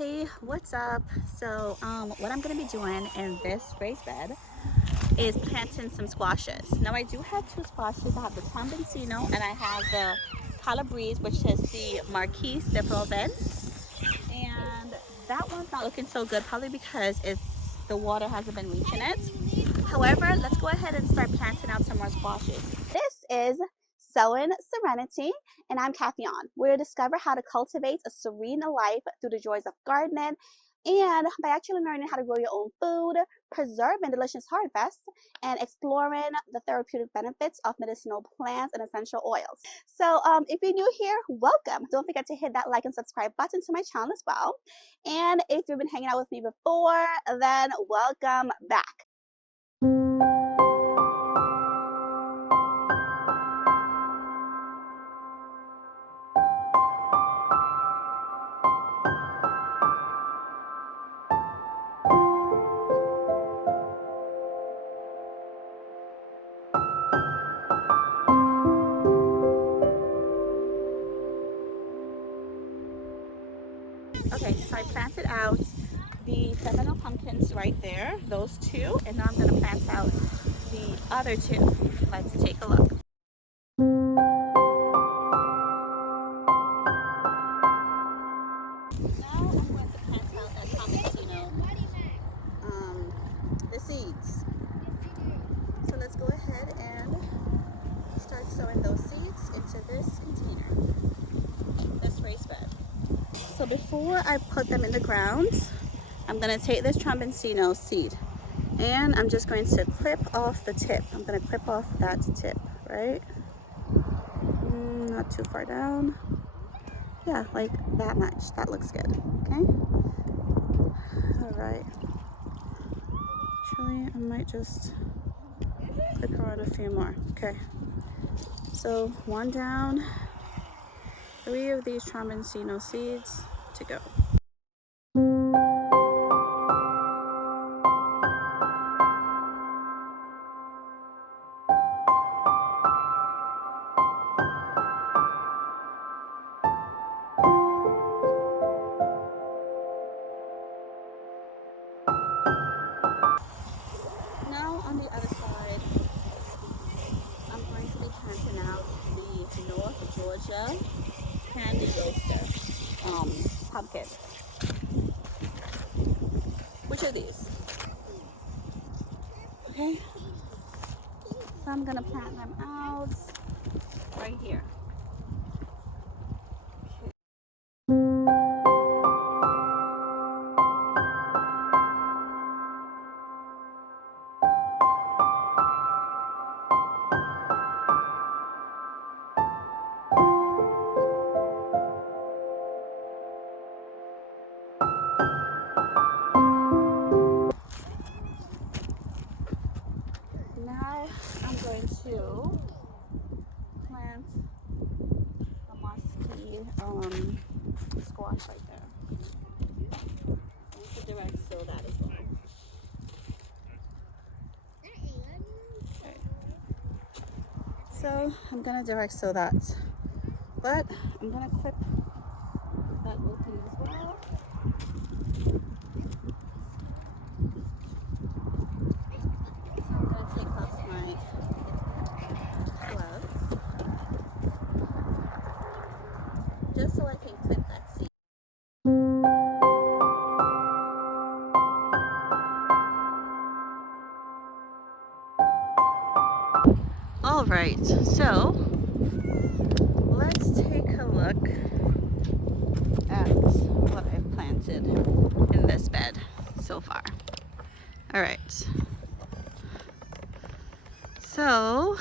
Hey, what's up? So what I'm gonna be doing in this raised bed is planting some squashes. Now I do have two squashes. I have the Tombensino and I have the Calabrese, which is the Marquise de Provence. And that one's not looking so good, probably because the water hasn't been reaching it. However, let's go ahead and start planting out some more squashes. This is Sowing Serenity, and I'm Kathy On. We'll discover how to cultivate a serene life through the joys of gardening and by actually learning how to grow your own food, preserving delicious harvest, and exploring the therapeutic benefits of medicinal plants and essential oils. So if you're new here, welcome. Don't forget to hit that like and subscribe button to my channel as well. And if you've been hanging out with me before, then welcome back. Okay, so I planted out the feminine pumpkins right there, those two, and now I'm going to plant out the other two. Let's take a look. Now I'm going to plant out that Tombensino, the seeds. So let's go ahead and start sowing those seeds into this container, this raised bed. So before I put them in the ground, I'm going to take this Tombensino seed and I'm just going to clip off the tip. I'm going to clip off that tip, right? Not too far down. Yeah, like that much. That looks good. Okay. All right. Actually, I might just clip around a few more. Okay. So one down. 3 of these Tombensino seeds to go. Now on the other side, I'm going to be planting out the North Georgia Candy Roaster pumpkin. Which are these? Okay, so I'm gonna plant them out right here. Now I'm going to plant a musky squash right there. I'm going to direct sow that as well. Okay. So I'm going to direct sow that, but I'm going to clip that open as well. Just so I can clip that seed. All right, so let's take a look at what I've planted in this bed so far. All right, so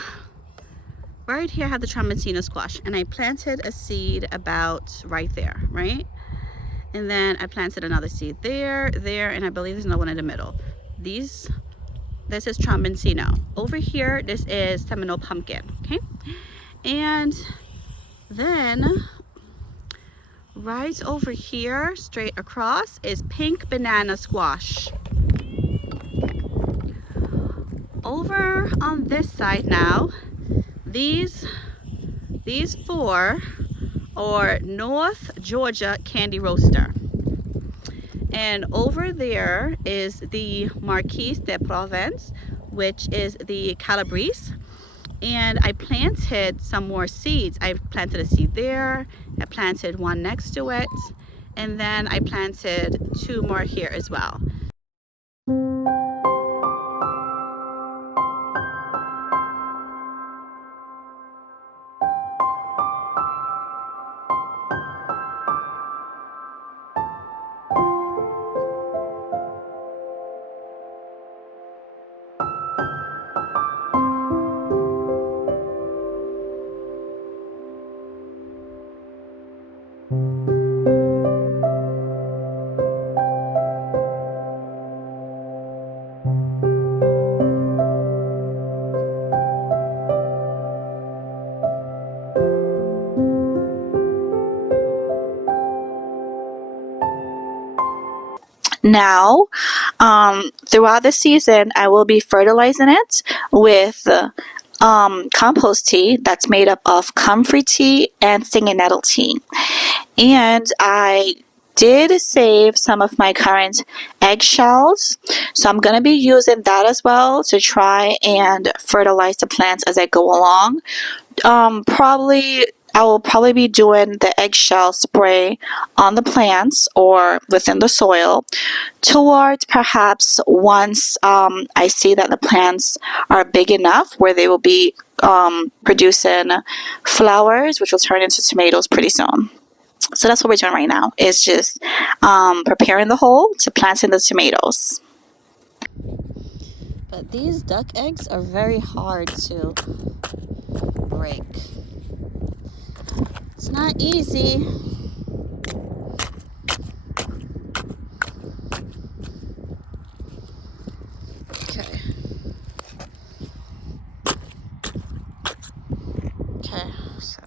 right here I have the Tombensino squash and I planted a seed about right there, right? And then I planted another seed there, and I believe there's another one in the middle. This is Tombensino. Over here, this is Seminole pumpkin, okay? And then right over here, straight across, is pink banana squash. Over on this side now, these 4 are North Georgia Candy Roaster. And over there is the Marquise de Provence, which is the Calabrese. And I planted some more seeds. I planted a seed there, I planted one next to it, and then I planted 2 more here as well. Now, throughout the season, I will be fertilizing it with compost tea that's made up of comfrey tea and stinging nettle tea. And I did save some of my current eggshells, so I'm going to be using that as well to try and fertilize the plants as I go along. I will probably be doing the eggshell spray on the plants or within the soil towards perhaps once I see that the plants are big enough where they will be producing flowers, which will turn into tomatoes pretty soon. So that's what we're doing right now, is just preparing the hole to plant in the tomatoes. But these duck eggs are very hard to break. It's not easy. Okay. Okay, so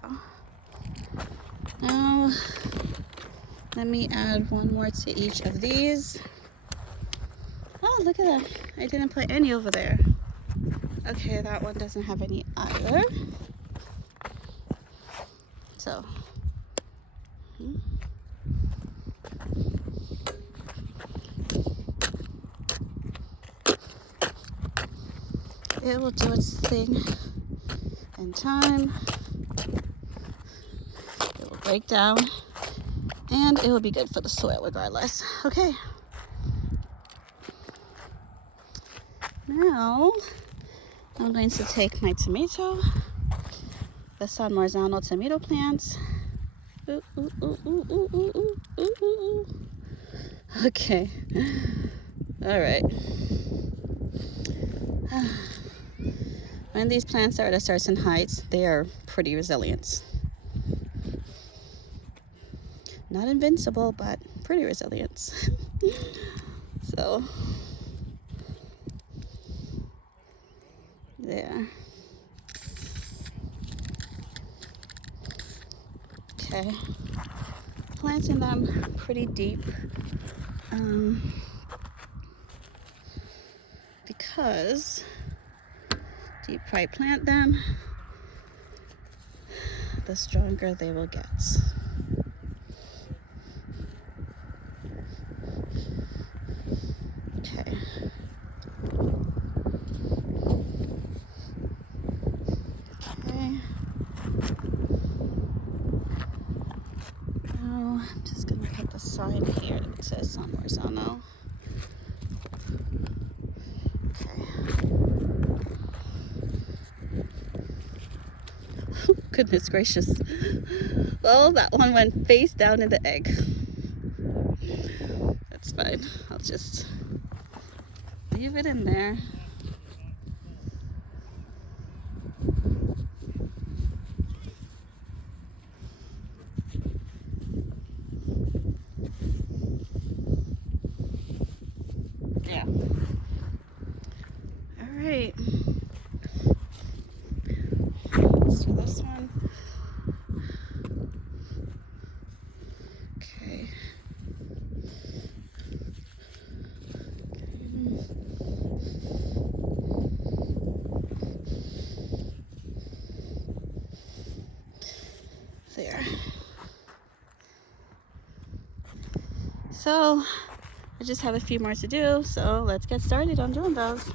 now let me add one more to each of these. Oh, look at that. I didn't put any over there. Okay, that one doesn't have any either. So, it will do its thing in time. It will break down and it will be good for the soil regardless. Okay. Now, I'm going to take my tomato, the San Marzano tomato plants. Ooh, ooh, ooh, ooh, ooh, ooh, ooh, ooh, ooh. Okay. All right. When these plants are at a certain height, they are pretty resilient. Not invincible, but pretty resilient. So, there. Okay. Planting them pretty deep. Because deep I plant them, the stronger they will get. Okay. Okay. Now I'm just gonna put the sign here that says San Marzano. Goodness gracious. Well, that one went face down in the egg. That's fine. I'll just leave it in there. Yeah. All right. Let's do this one. Okay. There. So I just have a few more to do, so let's get started on doing those.